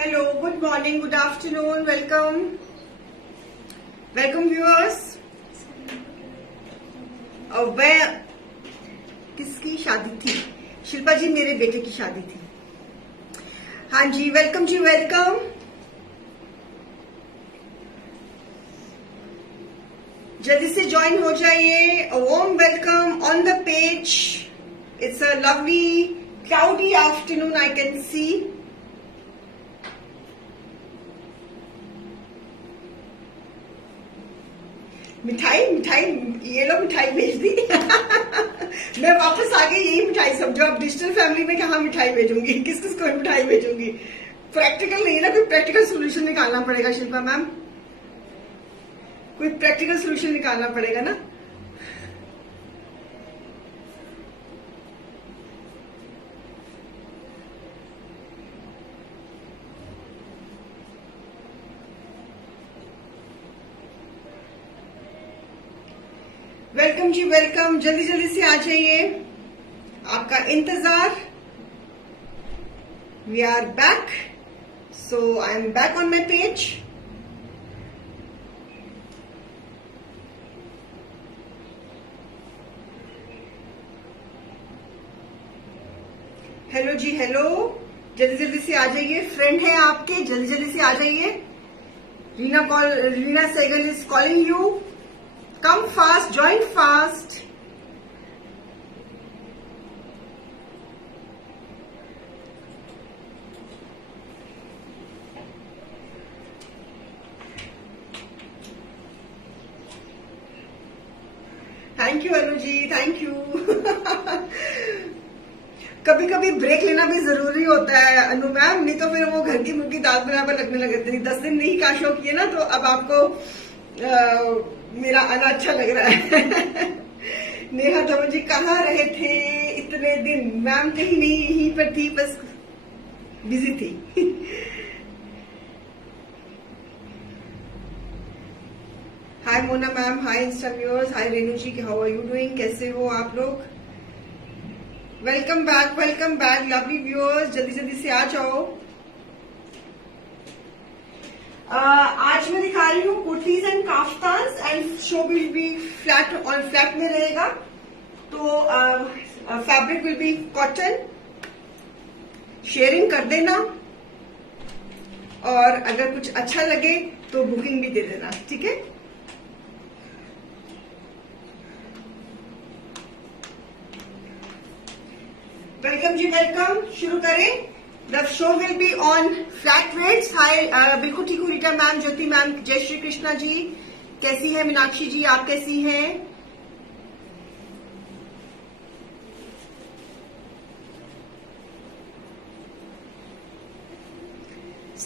Hello, good morning, good afternoon, welcome. Welcome viewers. वह किसकी शादी थी? शिल्पा जी मेरे बेटे की शादी थी. हाँ जी, वेलकम जी, वेलकम. जल्दी से ज्वाइन हो जाइए. A warm welcome on the page. It's a lovely cloudy afternoon, I can see. मिठाई मिठाई ये लो मिठाई भेज दी. मैं वापस आ गई. यही मिठाई समझो. अब डिजिटल फैमिली में कहाँ मिठाई भेजूंगी, किस किस को मिठाई भेजूंगी. प्रैक्टिकल नहीं ना, कोई प्रैक्टिकल सोल्यूशन निकालना पड़ेगा शिल्पा मैम. कोई प्रैक्टिकल सोल्यूशन निकालना पड़ेगा ना. Welcome ji, welcome. जल्दी जल्दी से आ जाइए, आपका इंतजार. We are back. So I am back on my page. Hello ji, hello. जल्दी जल्दी से आ जाइए. फ्रेंड है आपके, जल्दी जल्दी से आ जाइए. Reena Sehgal is calling you. Come fast, join fast. Thank you Anu ji, thank you. कभी कभी ब्रेक लेना भी जरूरी होता है अनु मैम, नहीं तो फिर वो घर की मुंह की दाल बराबर लगने लगती है. 10 दिन नहीं का शो किए ना, तो अब आपको मेरा आना अच्छा लग रहा है. नेहा धवन जी कहाँ रहे थे इतने दिन? मैम कहीं नहीं, यहीं पर थी, बस बिजी थी. Hi Mona ma'am, hi Insta viewers, hi Renu ji, how are you doing? कैसे हो आप लोग? Welcome back lovely viewers. जल्दी जल्दी से आ जाओ. आज मैं दिखा रही हूँ kurtis and kaftans, and show will be flat और फ्लैट में रहेगा. तो fabric will be cotton. Sharing कर देना, और अगर कुछ अच्छा लगे तो बुकिंग भी दे देना, ठीक है? Welcome ji, welcome. शुरू करें. The show will be on flat rates. Hi, बिल्कुल ठीक हूँ. रीटा मैम, ज्योति मैम, जय श्री कृष्णा जी. कैसी है मीनाक्षी जी, आप कैसी हैं?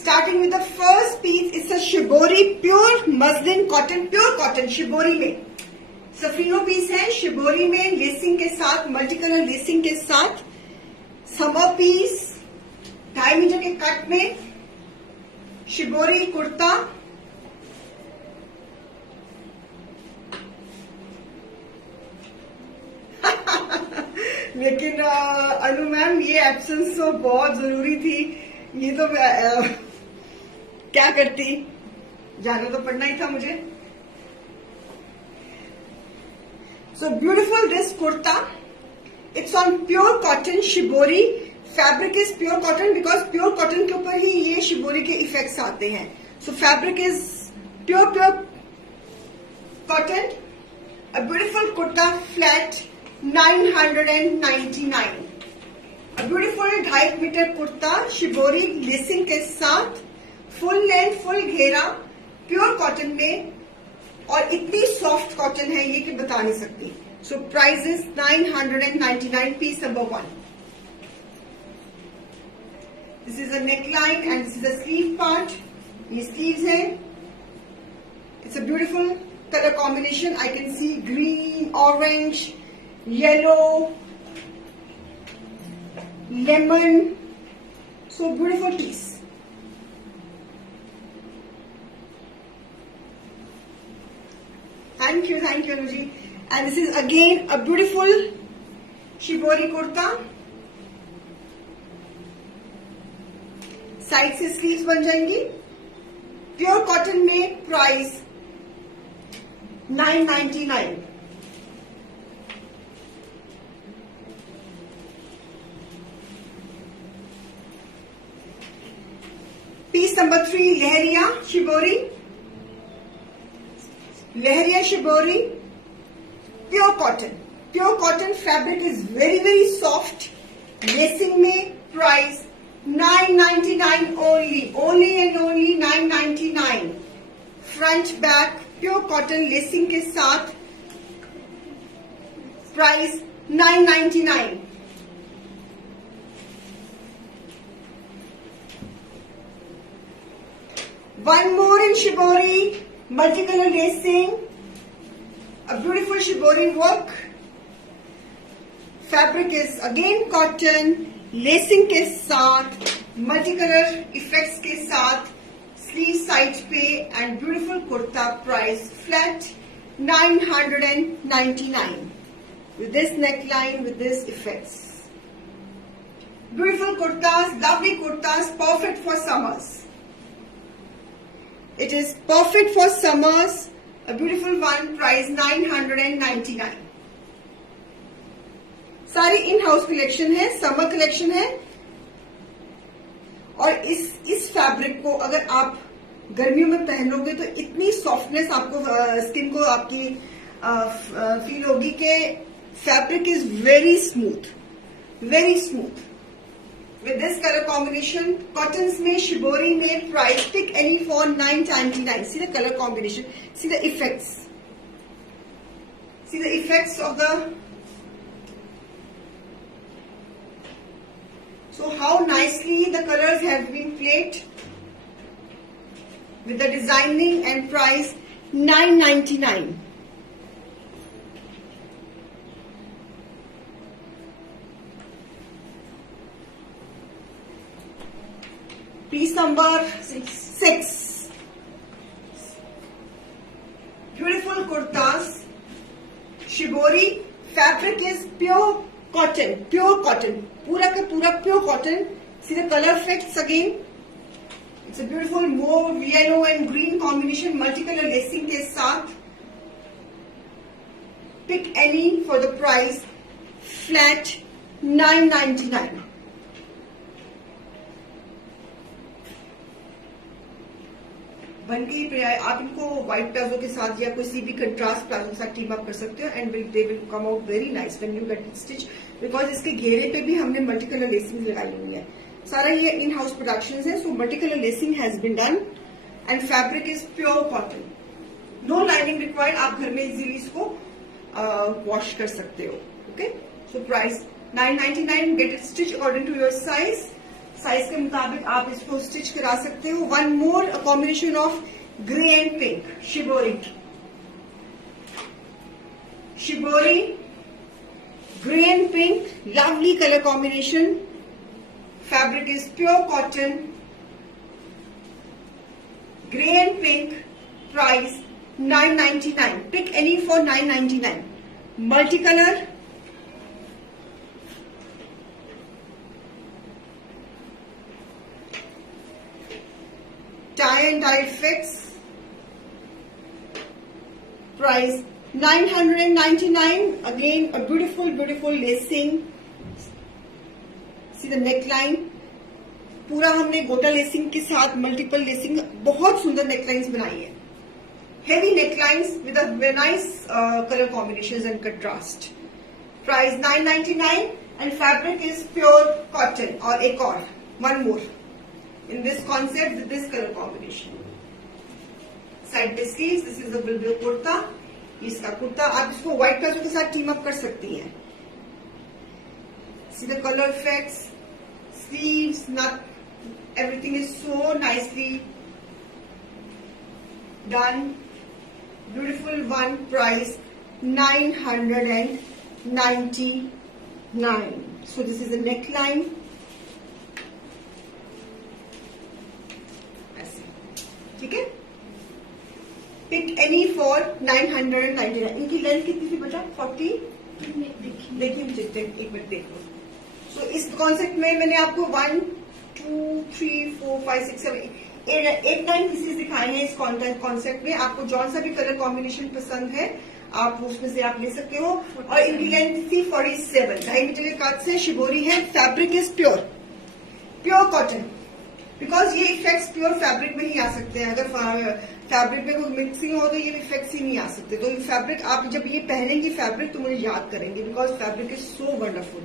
Starting with the first piece, it's a shibori pure muslin cotton, pure cotton shibori में. सफरीनो पीस है शिबोरी में, लेसिंग के साथ, मल्टी कलर लेसिंग के साथ. समर पीस 2.5 मीटर के कट में, शिबोरी कुर्ता. लेकिन अनु मैम ये एब्सेंस तो बहुत जरूरी थी. ये तो क्या करती, जाना तो पड़ना ही था मुझे. So beautiful this kurta. It's on pure cotton shibori. Fabric is pure cotton, because pure cotton के ऊपर ही ये शिबोरी के इफेक्ट्स आते हैं. So fabric is pure cotton. A beautiful kurta flat 999. A beautiful 2.5 metre kurta shibori lacing के साथ, फुल लेंथ, फुल घेरा, प्योर कॉटन में. और इतनी सॉफ्ट कॉटन है ये कि बता नहीं सकती. So price is 999. Piece number 1. This is a neckline and this is a sleeve part. ये sleeves है. It's a beautiful color combination. I can see green, orange, yellow, lemon. So beautiful piece. Thank you, Anuji. And this is again a beautiful shibori kurta. Side से sleeves बन जाएंगी। Pure cotton में price 999। Piece number 3 lehariya shibori, lehariya shibori pure cotton. Pure cotton fabric is very very soft. Lacing में price 999 only, only and only 999। Front back pure cotton lacing के साथ price 999। One more in shibori, multicolor lacing, a beautiful shibori work. Fabric is again cotton, lacing के साथ, multicolor effects के साथ, sleeve side पे and beautiful kurta price flat 999 with this neckline, with this effects. Beautiful kurtas, lovely kurtas, perfect for summers. It is perfect for summers. A beautiful one, price 999. सारी in house collection है, summer collection है। और इस fabric को अगर आप गर्मियों में पहनोगे तो इतनी सॉफ्टनेस आपको स्किन को आपकी फील होगी कि fabric is very smooth, very smooth. With this color combination, cottons में shibori में price pick any for 999. See the color combination. See the effects. See the effects of the. So how nicely the colors have been played with the designing and price 999. Piece number 6. Beautiful kurtas. Shibori. Fabric is pure cotton. Pure cotton. पूरा का पूरा pure cotton. See the color effects again. It's a beautiful mauve, yellow and green combination. Multicolor lacing के साथ. Pick any for the price flat 999. बन के ही आप इनको white palazzo के साथ या किसी भी कंट्रास्ट प्लाजो के साथ टीम अप कर सकते हो and they will come out very nice when you get it stitch, because इसके घेरे पे भी हमने मल्टी कलर लेसिंग लगाई हुई है। सारा ये इन हाउस प्रोडक्शन है, so multi colour lacing has been done and fabric is pure cotton, no lining required. आप घर में इजीली इसको वॉश कर सकते हो। Okay, so price 999। Get it stitch according to your size. Size के मुताबिक आप इसको स्टिच करा सकते हो। One more combination of grey and pink shibori, shibori grey and pink, lovely colour combination. Fabric is pure cotton, grey and pink, price 999। Pick any for 999। Multi colour, tie and dye fits, price 999. Again a beautiful beautiful lacing. See the neckline, पूरा हमने गोटा lacing के साथ multiple lacing, बहुत सुंदर necklines बनाई है। Heavy necklines with a very nice colour combinations and contrast. Price 999 and fabric is pure cotton. और एक और one more in this concept with this color combination. Side पे sleeves, this is the bilbil kurta. इसका कुर्ता आप इसको white palazzo के साथ team up कर सकती हैं। See the color effects, sleeves, not everything is so nicely done. Beautiful one, price 999. So this is the neckline. ठीक है, पिक एनी फॉर 999। इनकी लेंथ कितनी थी बेटा? 40। देखिए मुझे एक मिनट देखो। सो इस कॉन्सेप्ट में मैंने आपको 1 2, 3, 4, 5, 6, 7, 8, 9 पीसेस दिखाए हैं इस कॉन्सेप्ट में। आपको जौन सा भी कलर कॉम्बिनेशन पसंद है आप उसमें से आप ले सकते हो। और इनकी लेंथ थी 47, 2.5 मीटर के काट से शिबोरी है। Fabric is pure cotton, because ये इफेक्ट्स प्योर फैब्रिक में ही आ सकते हैं। अगर फैब्रिक में कोई मिक्सिंग हो तो ये इफेक्ट्स ही नहीं आ सकते। तो फैब्रिक आप जब ये पहनेंगी फैब्रिक तो मुझे याद करेंगे, because fabric is so wonderful,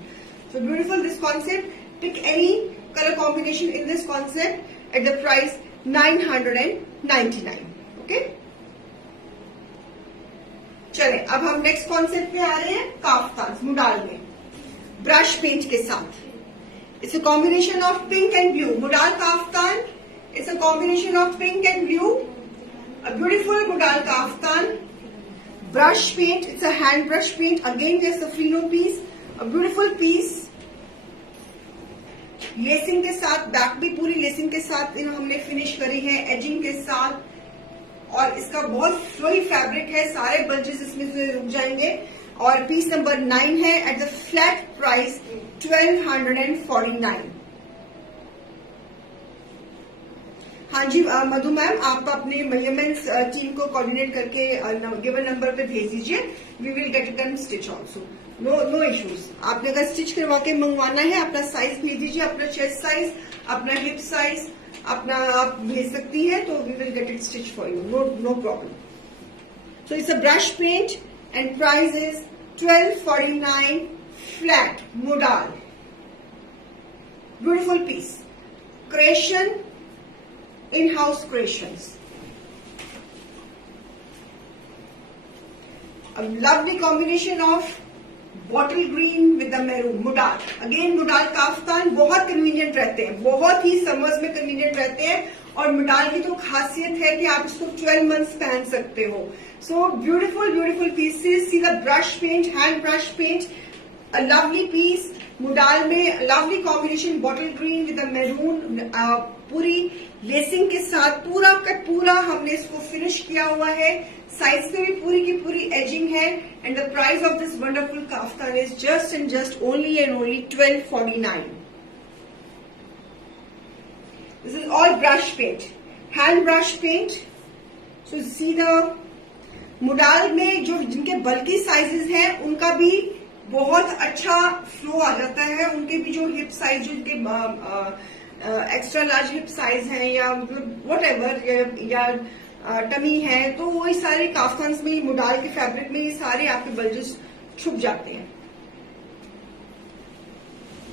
so beautiful this concept. Pick any colour combination in this concept at the price 999। Okay, चले अब हम नेक्स्ट कॉन्सेप्ट में आ रहे हैं, काफ्तान मुडाल में ब्रश पेंट के साथ। It's a combination of pink and blue. मुडाल kaftan, it's a combination of pink and blue, a beautiful Mudal kaftan, brush paint, it's a hand brush paint, again there's the Frino piece, a beautiful piece, lacing के साथ, back भी पूरी lacing के साथ हमने finish करी है, ageing के साथ, और इसका बहुत फ्लोई फैब्रिक है, सारे बल्जेस इसमें से रुक जाएंगे। और पीस नंबर 9 है एट द फ्लैट प्राइस 1249। हाँ जी मधु मैम, आप अपने मेजरमेंट्स टीम को कोऑर्डिनेट करके गिवन नंबर पे भेज दीजिए, we will get it done stitch also, no issues. आपने अगर स्टिच करवा के मंगवाना है अपना साइज भेज दीजिए, अपना चेस्ट साइज, अपना हिप साइज अपना आप भेज सकती है, तो we will get it stitch for you, no problem. So it's a brush paint and price is 1249 flat modal, beautiful piece, creation, in-house creations. A lovely combination of bottle green with the maroon, मुडाल। Again modal kaftan बहुत convenient रहते हैं, बहुत ही summers में convenient रहते हैं, और मुडाल की तो खासियत है कि आप इसको 12 मंथ्स पहन सकते हो। So beautiful pieces, see the brush paint, hand brush paint, a lovely piece मुडाल में, lovely combination bottle green with the maroon, पूरी लेसिंग के साथ पूरा का पूरा हमने इसको फिनिश किया हुआ है, साइज पे भी पूरी की पूरी एजिंग है। And the price of this wonderful kaftan is just and just only and only 1249। This is all brush paint, hand brush paint. So see the modal में जो जिनके बल्कि साइजेस हैं उनका भी बहुत अच्छा फ्लो आ जाता है, उनके भी जो हिप साइज, जो उनके एक्स्ट्रा लार्ज हिप साइज है या मतलब वट एवर या टमी है, तो वो सारे काफ्तान्स में, मुडाल के फैब्रिक में ये सारे आपके बल्जेस छुप जाते हैं।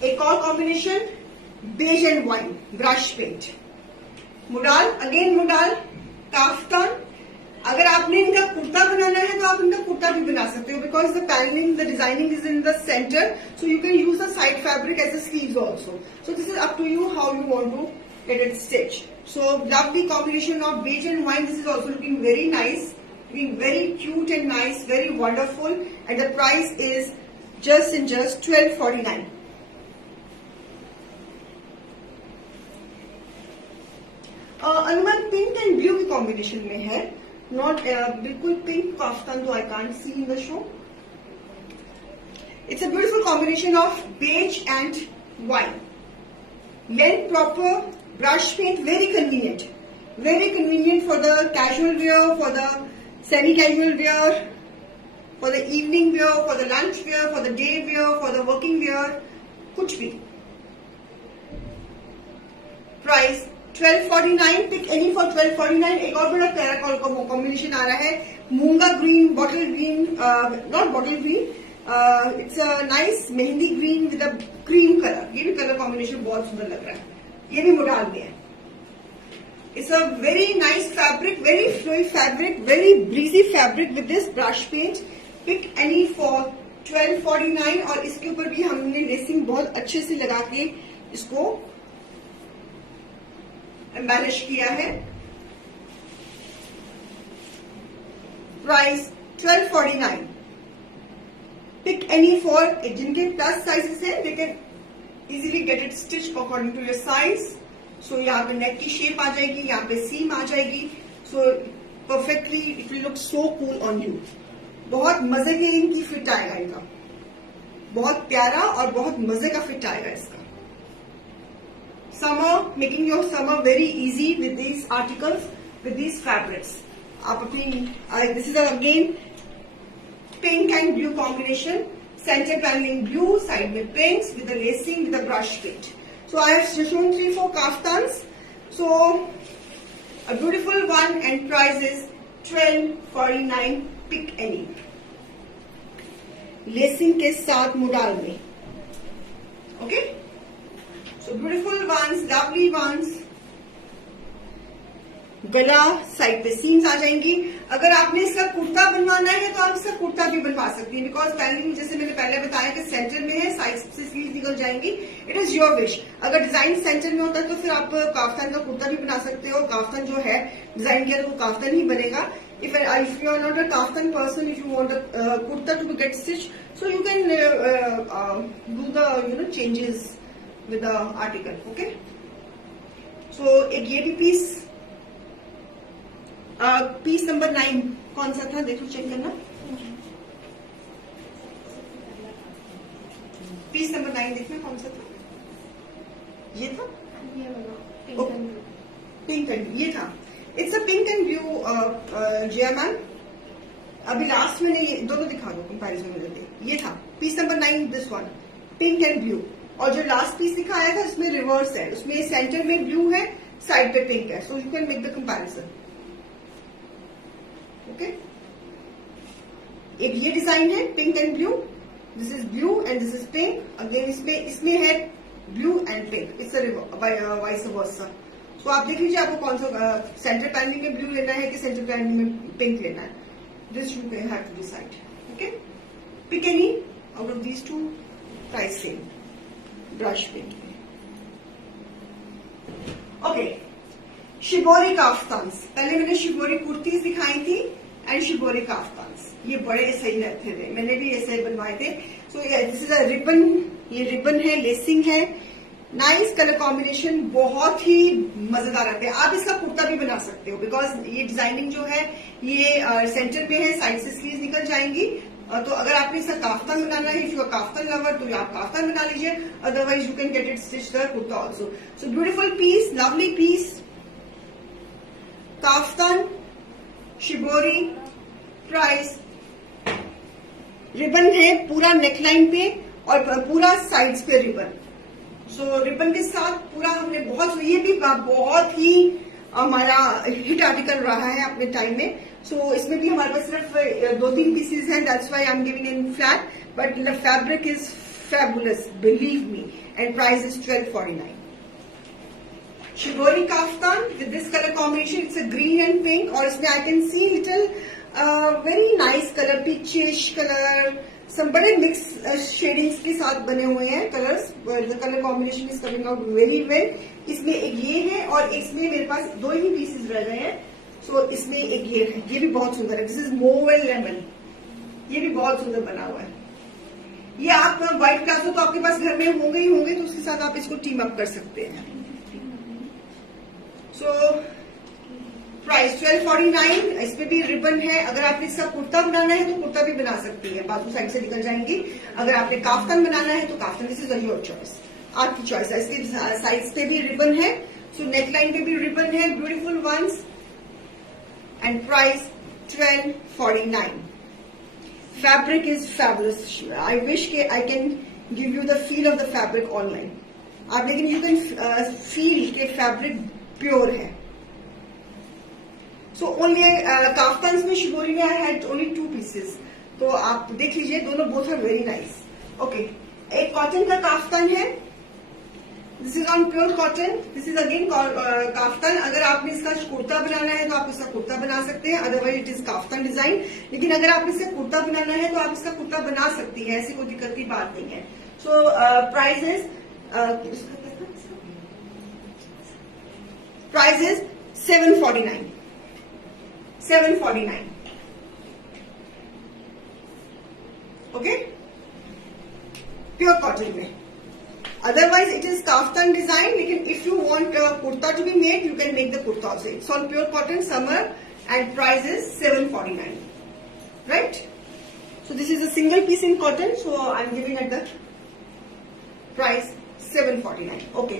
एक और combination beige and wine brush paint, modal, again modal kaftan. अगर आपने इनका कुर्ता बनाना है तो आप इनका कुर्ता भी बना सकते हो, because the patterning, the designing is in the centre, so you can use the side fabric as a sleeves also. So this is up to you how you want to get it stitched. So lovely combination of beige and wine. This is also looking very nice, looking very cute and nice, very wonderful. And the price is just and just 1249. अनुमान pink and blue की combination में है, not बिल्कुल pink kaftan, तो I can't see in the show. It's a beautiful combination of beige and wine, length proper, brush paint, very convenient for the casual wear, for the semi-casual wear, for the evening wear, for the lunch wear, for the day wear, for the working wear, कुछ भी। Price 1249, pick any for 1249। एक और बड़ा प्यारा combination आ रहा है, मूंगा green, bottle green, not bottle green, it's a nice mehndi green with a cream colour. ये भी कलर कॉम्बिनेशन बहुत सुंदर लग रहा है, ये भी मुडाल में है। It's a very nice fabric, very flowy fabric, very breezy fabric with this brush paint. Pick any for 1249। और इसके ऊपर भी हमने लेसिंग बहुत अच्छे से लगा के इसको एम्बेलिश किया है। प्राइस 1249। पिक एनी फॉर, जिनके प्लस साइजेस है they can easily get it stitch according to your size. So यहाँ पे नेक की शेप आ जाएगी, यहाँ पे सीम आ जाएगी, सो perfectly it will look so cool on you. बहुत मजे के इनकी फिट आएगा, इनका बहुत प्यारा और बहुत मजे का फिट आएगा इसका। Summer, making your summer very easy with these articles, with these fabrics. आप अपनी this is again pink and blue combination, center paneling blue, side with pinks, with the lacing, with the brush kit. So I have shown 3-4 kaftans. So a beautiful one, and price is $12.49. Pick any. Lacing के साथ मुडाल में. Okay. So beautiful ones, lovely ones. गला side पे seems आ जाएंगी. अगर आपने इसका कुर्ता बनवाना है तो आप इसका कुर्ता भी बनवा सकती हैं, बिकॉज पैनलिंग जैसे मैंने पहले बताया कि सेंटर में है, साइड से स्लीव निकल जाएंगी. It is your wish. अगर डिजाइन सेंटर में होता है तो फिर आप काफ्तान का कुर्ता भी बना सकते हो. काफ्तान जो है डिजाइन किया तो वो काफ्तान ही बनेगा. If you are not a kaftan person, if you want a kurta to get stitched, so you can do the changes with the article. Okay. So एक ये भी पीस नंबर 9 कौन सा था, देखो चेक करना. पीस नंबर 9 देखना कौन सा था. ये था, पिंक एंड ये था. It's a pink and blue जयमान. अभी लास्ट में ये दोनों दिखा दो कंपैरिजन में देते. ये था piece number 9, this one pink and blue. और जो लास्ट पीस दिखाया था उसमें रिवर्स है, उसमें सेंटर में ब्लू है, साइड पे पिंक है. सो you can make the comparison. Okay. एक ये डिजाइन है pink and blue. This is blue and this is pink. Again इसमें है blue and pink. It's vice versa. तो आप देख लीजिए आपको कौन सा सेंटर पैनलिंग में ब्लू लेना है कि सेंटर पैनलिंग में पिंक लेना है. This you can have to decide. Okay. Pick any out of these two. Price same. Brush pink. Okay. Shibori kaftans. पहले मैंने शिबोरी कुर्तीज दिखाई थी एंड शिबोरी काफ्तान्स. ये बड़े सही लगते थे, मैंने भी ऐसे बनवाए थे. सो दिस इज अ रिबन. ये रिबन है, लेसिंग है. नाइस कलर कॉम्बिनेशन, बहुत ही मजेदार आते हैं. आप इसका कुर्ता भी बना सकते हो, बिकॉज ये डिजाइनिंग जो है ये सेंटर में है, साइड से स्लीव निकल जाएंगी. तो अगर आपने इसका काफ्तान बनाना है, if you are kaftan lover, तो आप काफ्तान बना लीजिए. Otherwise you can get it stitch the kurta also. So beautiful piece, lovely piece. Kaftan shibori. Price. Ribbon है पूरा नेकलाइन पे और पूरा साइड्स पे रिबन. सो रिबन के साथ पूरा हमने ये भी बहुत ही हमारा हिट आर्टिकल रहा है अपने टाइम में. सो इसमें भी हमारे पास सिर्फ 2-3 पीसेज हैं. That's why I am giving in flat, but the fabric is fabulous, believe me. And price is $12.49. Shibori kaftan with this colour combination. It's a green and pink. और इसमें I can C little very nice colour, peachish colour, सब बड़े mix shadings के साथ बने हुए हैं colours. The colour combination is coming out very well. इसमें एक ये है और इसमें मेरे पास 2 ही पीसेस रह गए हैं. सो इसमें एक ये है, ये भी बहुत सुंदर है. This is mauve lemon. ये भी बहुत सुंदर बना हुआ है. ये आप व्हाइट प्लाजो तो आपके पास घर में होंगे ही होंगे, तो उसके साथ आप इसको टीम अप कर सकते हैं. So price $12.49. इसमें भी रिबन है. अगर आपने इसका कुर्ता बनाना है तो कुर्ता भी बना सकती है, बाजू साइड से निकल जाएंगी. अगर आपने काफ्तान बनाना है तो kaftan. This is your choice, आपकी चॉइस है. इसके साइड्स पे भी रिबन है. सो नेकलाइन पे भी रिबन है, beautiful ones. And price $12.49. Fabric is fabulous. I wish के I can give you the feel of the fabric online. आप लेकिन यू कैन फील के फैब्रिक प्योर है. सो ओनली काफ्तान्स में शिबोरी में आई हैड ओनली 2 पीसेस. तो आप देख लीजिए, दोनों both are very nice. Okay. एक कॉटन का काफ्तान है. This is on pure cotton. This is again kaftan. अगर आपने इसका कुर्ता बनाना है तो आप इसका कुर्ता बना सकते हैं, otherwise it is kaftan design. लेकिन अगर आप इसका कुर्ता बनाना है तो आप इसका कुर्ता बना सकती हैं, ऐसी कोई दिक्कत की बात नहीं है. So price is $7.49. $7.49. Okay. Pure cotton में. Otherwise it is kaftan design. लेकिन if you want kurta to be made, you can make the kurta also. It's on pure cotton, summer, and price is $7.49. Right. So this is a single piece in cotton. So I am giving at the price 749. Okay.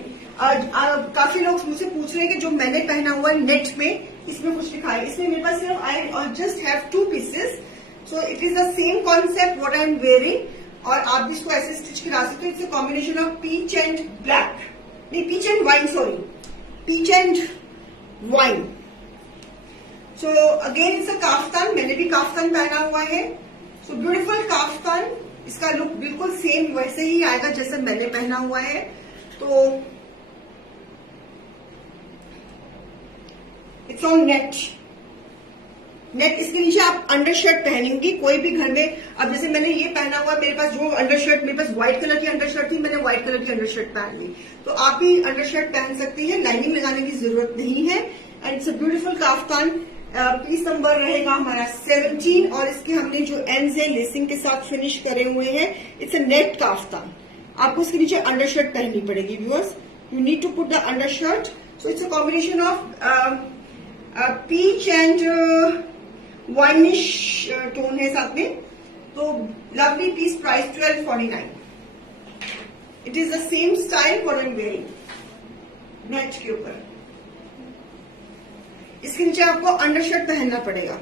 काफी लोग मुझसे पूछ रहे हैं कि जो मैंने पहना हुआ है नेट में, इसमें कुछ लिखा है. इसमें मेरे पास सिर्फ I just have 2 pieces. So it is the same concept what I am wearing. और आप भी इसको ऐसे स्टिच करा सकते हो. It's a combination of peach and black, नहीं peach and wine, sorry, peach and wine. So again it's a kaftan. मैंने भी काफ्तान पहना हुआ है. So beautiful kaftan. इसका लुक बिल्कुल सेम वैसे ही आएगा जैसे मैंने पहना हुआ है. तो इट्स ऑन नेट. इसके नीचे आप अंडर शर्ट पहनेंगी कोई भी घर में. अब जैसे मैंने ये पहना हुआ, मेरे पास जो अंडर शर्ट, मेरे पास व्हाइट कलर की अंडर शर्ट थी, मैंने व्हाइट कलर की अंडर शर्ट पहन ली. तो आप भी अंडर शर्ट पहन सकती हैं. लाइनिंग लगाने की जरूरत नहीं है. And it's a beautiful kaftan. Piece number रहेगा हमारा 17 और इसके हमने जो एंड्स है लेसिंग के साथ फिनिश करे हुए हैं. It's a net kaftan. आपको इसके नीचे अंडर शर्ट पहननी पड़ेगी. Viewers, you need to put the under shirt. So it's a combination of peach and winish tone है साथ में. तो lovely piece. Price 1249. It is the same style for am wearing net के ऊपर. इसके नीचे आपको अंडर शर्ट पहनना पड़ेगा.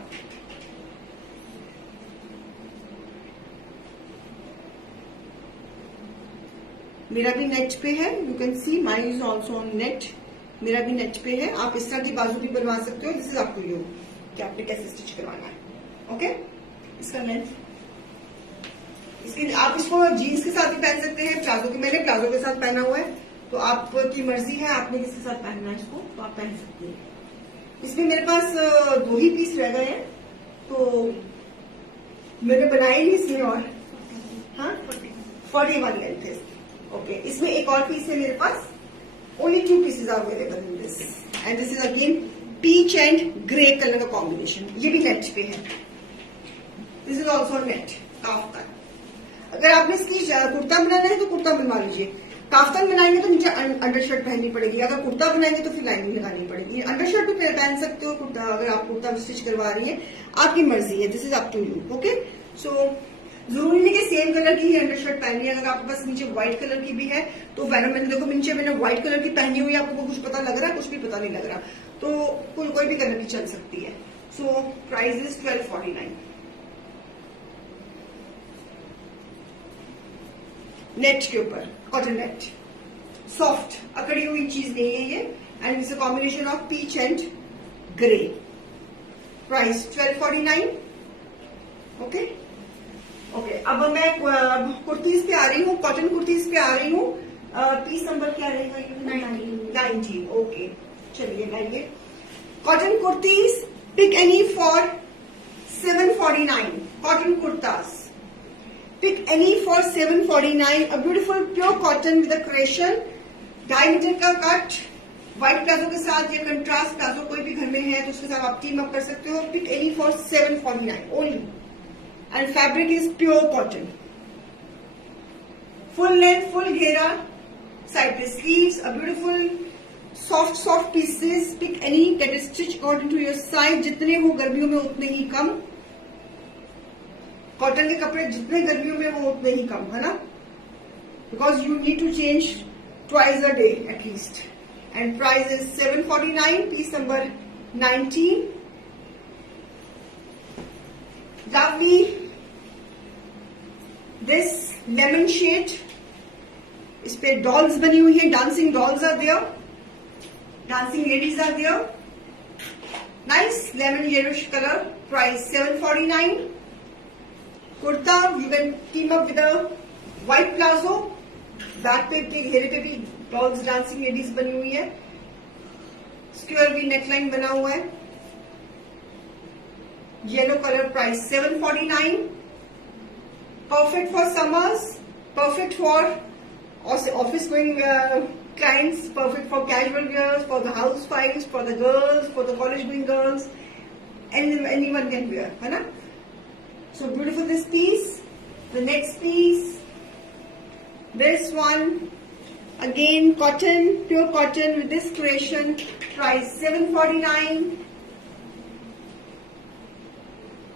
मेरा भी नेट पे है. You can see mine is also on net. मेरा भी नेट पे है. आप इस तरह की बाजू भी बनवा सकते हो. This is up to you कि आपने कैसे स्टिच करवाना है. ओके. इसका लेंथ, इसके आप इसको जीन्स के साथ भी पहन सकते हैं, प्लाजो के. मैंने प्लाजो के साथ पहना हुआ है. तो आपकी मर्जी है, आपने किसके साथ पहनना है इसको, तो आप पहन सकते हैं. इसमें मेरे पास 2 ही पीस रह गए हैं. तो मैंने बनाए नहीं इसमें और. हाँ, 41 लेंथ है. ओके. इसमें एक और पीस है मेरे पास. Only 2 pieces are available in this. And this is again peach and grey colour का कॉम्बिनेशन. ये भी नेट पे है. This is also net kaftan. अगर आपने इसकी कुर्ता बनाना है तो कुर्ता बनवा लीजिए. काफ्तान बनाएंगे तो नीचे अंडर शर्ट पहननी पड़ेगी. अगर कुर्ता बनाएंगे तो फिर लाइनिंग लगानी पड़ेगी. अंडर शर्ट भी पहन सकते हो कुर्ता. अगर आप कुर्ता स्टिच करवा रही है, आपकी मर्जी है. This is up to you. Okay. So जरूरी नहीं कि सेम कलर की ही अंडर शर्ट पहननी है. अगर आपके पास नीचे व्हाइट कलर की भी है तो मैंने देखो नीचे मैंने व्हाइट कलर की पहनी हुई है. आपको कुछ पता लग रहा है, कुछ भी पता नहीं लग रहा. तो कोई भी कलर की चल सकती है. So price is 1249. नेट के ऊपर कॉटन नेट. सॉफ्ट अकड़ी हुई चीज नहीं है ये. And it's a combination of peach and grey. Price 1249. Okay. Okay. अब मैं कुर्तीज पे आ रही हूँ. कॉटन कुर्तीज पे आ रही हूँ. पीस नंबर क्या रहेगा? 19. ओके. चलिए लाइए. Cotton kurtis. Pick any for 749. Cotton kurtas. Pick any for 749. A beautiful pure cotton with a creation. 2.5 metre का कट. व्हाइट प्लाजो के साथ या कंट्रास्ट प्लाजो कोई भी घर में है तो उसके साथ आप टीम अप कर सकते हो. Pick any for 749 only. And fabric is pure cotton. Full length, full घेरा. Side पे sleeves. A beautiful soft pieces. Pick any. Get it stitched according to your size. जितने हो गर्मियों में उतने ही कम. कॉटन के कपड़े जितने गर्मियों में वो उतने ही कम, है ना. Because you need to change twice a day at least. And price is 749. Piece number 19. Lovely this lemon shade. इस पे डॉल्स बनी हुई है. Dancing dolls are there. Dancing ladies are there. Nice lemon yellowish colour. Price 749. Kurta. You can team up with a white palazzo. Back पे घेरे पे भी dolls dancing ladies बनी हुई है. स्क्वायर भी नेकलाइन बना हुआ है. Yellow colour. Price 749. Perfect for summers. Perfect for office going clients. Perfect for casual wears, for the housewives, for the girls, for the college going girls. Anyone can wear, है ना. So beautiful this piece. The next piece, this one, again cotton, pure cotton with this creation. Price 749.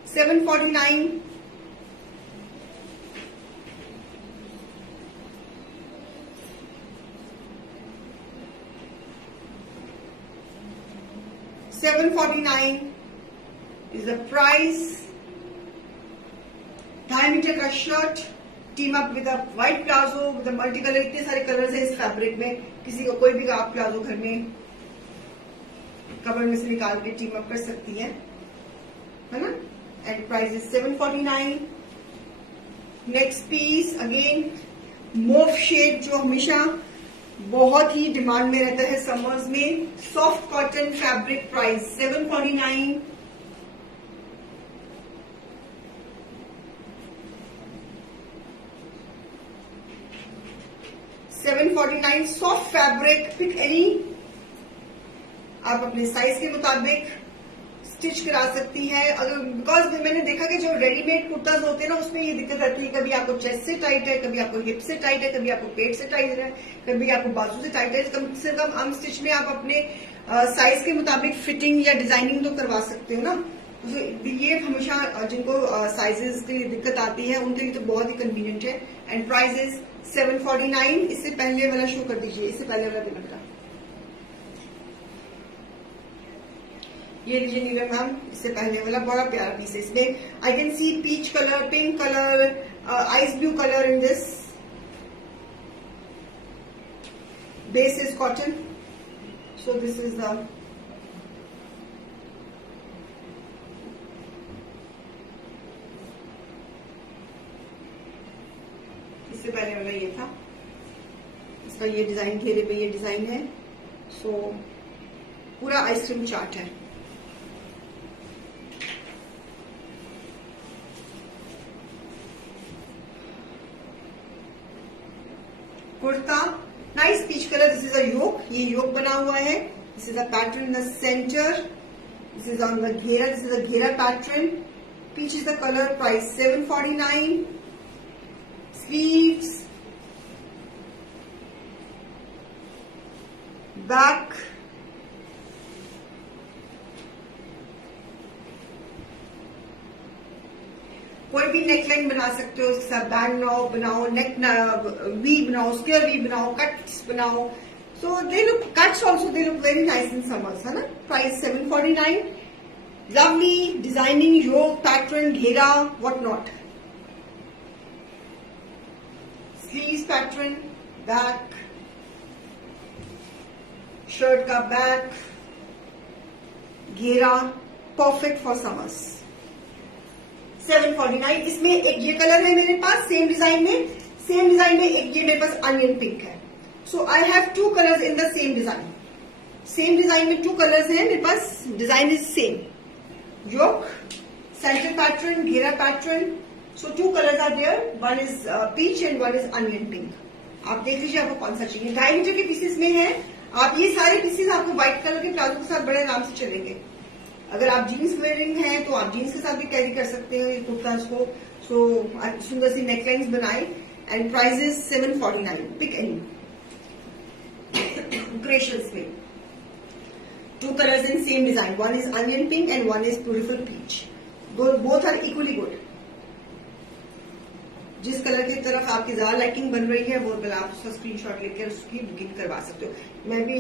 749. 749 is the price. 2.5 metre का shirt, team up with a white palazzo with multi colour, इतने सारे colours हैं इस fabric में, किसी को कोई भी आप प्लाजो घर में कवर में से निकाल के टीम अप कर सकती है ना। And price is 749. Next piece again mauve shade, जो हमेशा बहुत ही डिमांड में रहता है समर्स में, soft cotton fabric, price 749. $749 soft fabric, pick any, आप अपने साइज के मुताबिक स्टिच करा सकती है। अगर बिकॉज मैंने देखा कि जो रेडीमेड कुर्ताज होते हैं ना, उसमें ये दिक्कत आती है, कभी आपको चेस्ट से टाइट है, कभी आपको हिप से टाइट है, कभी आपको पेट से टाइट है, कभी आपको बाजू से टाइट है। कम से कम हम स्टिच में आप अपने साइज के मुताबिक फिटिंग या डिजाइनिंग तो करवा सकते हो ना। तो ये हमेशा जिनको साइजेस की दिक्कत आती है उनके लिए तो बहुत ही कन्वीनियंट है। And price is 749. इससे पहले वाला शो कर दीजिए, इससे पहले वाला भी लग रहा, ये लीजिए नीलम मैम, इससे पहले वाला बड़ा प्यारा पीस है। इसमें I can see peach colour, pink colour, ice blue colour in this. Base is cotton, so this is the इससे पहले वाला ये था, इसका ये डिजाइन, घेरे पे ये डिजाइन है। सो पूरा आइसक्रीम चार्ट है। Kurta nice peach colour, this is a yoke, ये योक बना हुआ है, this is a pattern in the centre, this is on the घेरा, दिस इज अ घेरा pattern, peach is the colour, price 749. Sleeves, back, कोई भी neckline बना सकते हो, इसके साथ बैंड बनाओ, नेक वी बनाओ, स्क्वायर वी बनाओ, कट्स बनाओ। So they look, cuts also they look very nice in summers, है ना। Price 749. Lovely designing yoke pattern, घेरा, what not, sleeves pattern, back, shirt का बैक, घेरा, परफेक्ट फॉर समर्स। 749. इसमें एक ये कलर है मेरे पास सेम डिजाइन में, एक ये मेरे पास अनियन पिंक है। So I have 2 colours in the same design, same design में 2 कलर्स हैं मेरे पास, design is same, yoke, centre pattern, घेरा pattern. So 2 colours are there, one is peach and one is onion pink. आप देख लीजिए आपको कौन सा चाहिए। 2.5 मीटर के पीसेस में है। आप ये सारे पीसेस आपको व्हाइट कलर के प्लाजो के साथ बड़े आराम से चलेंगे। अगर आप जीन्स वेयरिंग है तो आप जीन्स के साथ भी कैरी कर सकते हो ये कुर्ताज को। सो सुंदर सी नेकलाइंस बनाए। And price is 749. Pick any creations में 2 colours in same design, one is onion pink and one is beautiful peach. Both are equally good. जिस कलर की तरफ आपकी ज्यादा लाइकिंग बन रही है वो कलर आप उसका स्क्रीनशॉट लेकर उसकी बुकिंग करवा सकते हो। मैं भी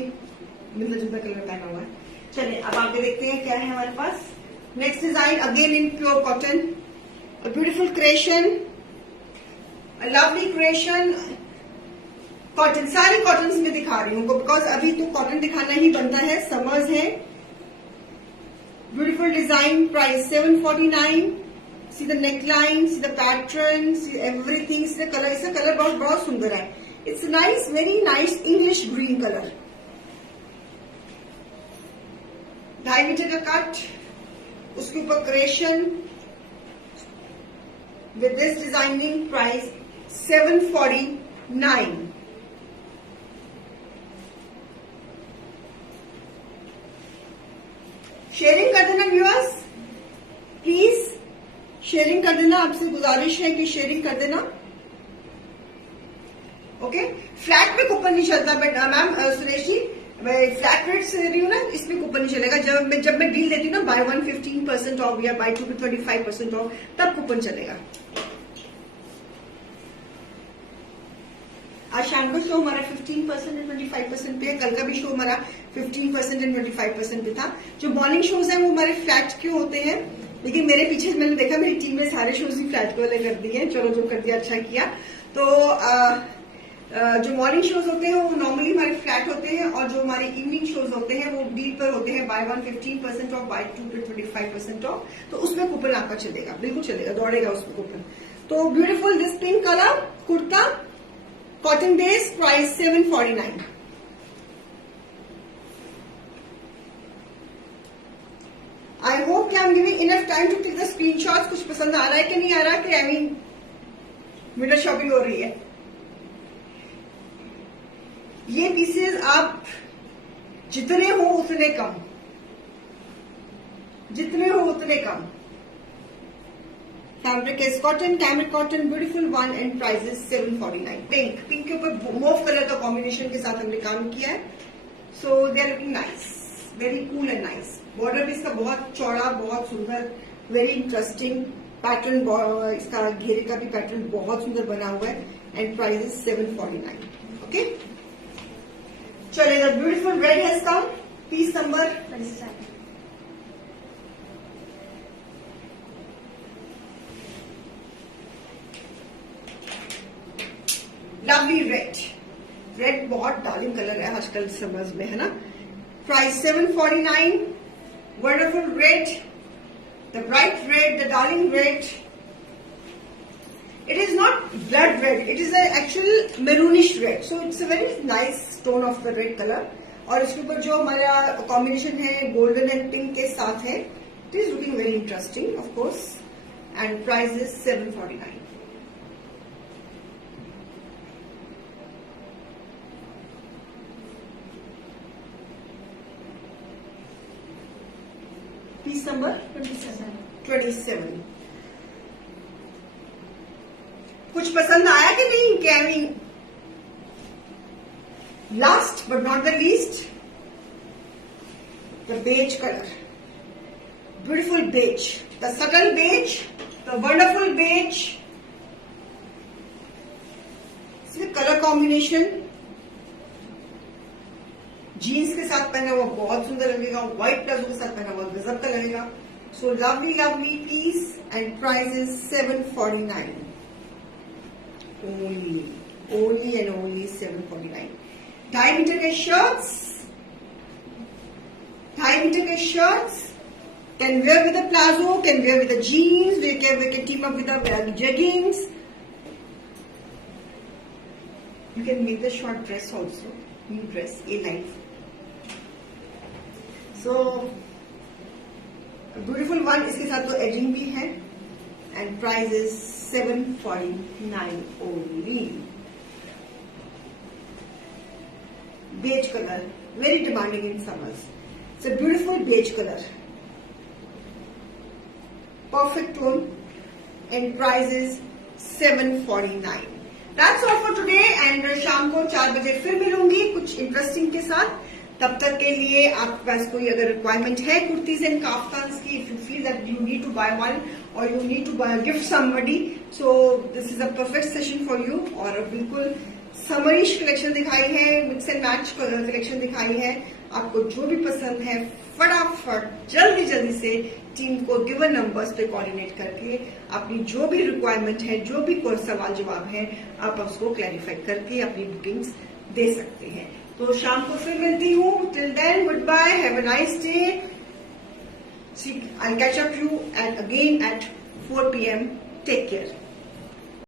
मिलता जुलता कलर पहना हुआ है। चलिए अब आगे देखते हैं क्या है हमारे पास। Next design again in pure cotton, beautiful creation, lovely creation, cotton, सारे कॉटन में दिखा रही हूँ बिकॉज अभी तो कॉटन दिखाना ही बनता है, समर्स है। Beautiful design, price 749. See the neckline, see the pattern, see everything, see the colour. इसका कलर बहुत बहुत सुंदर है। It's nice, very nice English green colour. 2.5 metre का कट, उसके ऊपर creation with this designing, price 749. Sharing कर देना व्यूअर्स, प्लीज शेयरिंग कर देना, आपसे गुजारिश है कि शेयरिंग कर देना। ओके, फ्लैट पे कूपन नहीं चलता बट मैम सुरेश जी, मैं फ्लैट रेट से दे रही हूँ ना, इसमें कूपन नहीं चलेगा। जब मैं डील देती हूँ ना, बाय 1 15% ऑफ या बाय 2 25% ऑफ, तब कूपन चलेगा। आज शाम को शो हमारा 15% एंड 25% पे है, कल का भी शो हमारा 15% एंड 25% पे था। जो मॉर्निंग शोज है वो हमारे फ्लैट क्यों होते हैं, लेकिन मेरे पीछे मैंने देखा मेरी टीम ने सारे शोज ही फ्लैट के वाले कर दिए हैं। चलो जो कर दिया अच्छा किया। तो जो मॉर्निंग शोज होते हैं वो नॉर्मली हमारे फ्लैट होते हैं, और जो हमारे इवनिंग शोज होते हैं वो डील पर होते हैं, बाय 1 15% ऑफ, बाय 2 25% ऑफ। तो उसमें कूपन आपका चलेगा, बिल्कुल चलेगा, दौड़ेगा उसमें कूपन। तो beautiful this pink colour kurta, cotton base, price 749। I hope कि I am giving enough time to take the screenshots. कुछ पसंद आ रहा है कि नहीं आ रहा, कि आई मीन विंडो शॉपिंग हो रही है। ये पीसेस आप जितने हो उतने कम, जितने हो उतने कम। Fabric is cotton, cambric cotton, beautiful one, and price 749। Pink, pink के ऊपर मूव कलर का कॉम्बिनेशन के साथ हमने काम किया है। So they are looking nice, very cool and nice. Border भी इसका बहुत चौड़ा, बहुत सुंदर, वेरी इंटरेस्टिंग पैटर्न। इसका घेरे का भी पैटर्न बहुत सुंदर बना हुआ है, एंड प्राइस इज 749। ओके, चलिए the beautiful red has come, piece number 27। Lovely red, red बहुत डार्लिंग कलर है आजकल समर्स में, है ना। Price 749। Wonderful red, the bright red, the darling red. It is not blood red, it is an actual maroonish red. So it's a very nice tone of the red color. और इसके ऊपर जो हमारा combination है golden and pink के साथ है, it is looking very interesting, of course. And price is 749. Piece number 27. कुछ पसंद आया कि नहीं, कैमिंग? Last but not the least, the beige colour, beautiful beige, the subtle beige, the wonderful beige. इसमें कलर कॉम्बिनेशन जीन्स के साथ पहना हुआ बहुत सुंदर लगेगा, व्हाइट प्लाजो के साथ पहना हुआ गजब का लगेगा। So lovely lovely piece, and price is 749। only and only 749. 2.5 meter के shirts, 2.5 meter के shirts can wear with a plazo, can wear with the jeans, we can team up with the jeggings. You can make the short dress also, new dress, A-line. So beautiful one, इसके साथ तो edging भी है, and price is 749 only. Beige color, very demanding in summers. It's a beautiful beige color, perfect tone, and price is 749. That's all for today, and शाम को 4 बजे फिर मिलूंगी कुछ इंटरेस्टिंग के साथ। तब तक के लिए आपके पास कोई अगर रिक्वायरमेंट है कुर्तीज एंड काफ्तान्स की, if you feel that you need to buy one और you need to gift somebody, so this is a perfect session for you. और बिल्कुल समरिश कलेक्शन दिखाई है, मिक्स एंड मैच कलेक्शन दिखाई है। आपको जो भी पसंद है फटाफट जल्दी जल्दी से टीम को गिवन नंबर्स पे कोऑर्डिनेट करके अपनी जो भी रिक्वायरमेंट है, जो भी कोई सवाल जवाब है, आप उसको क्लैरिफाई करके अपनी बुकिंग्स दे सकते हैं। तो शाम को फिर मिलती हूँ। Till then goodbye, have a nice day. I catch up you at again at 4 PM. Take care.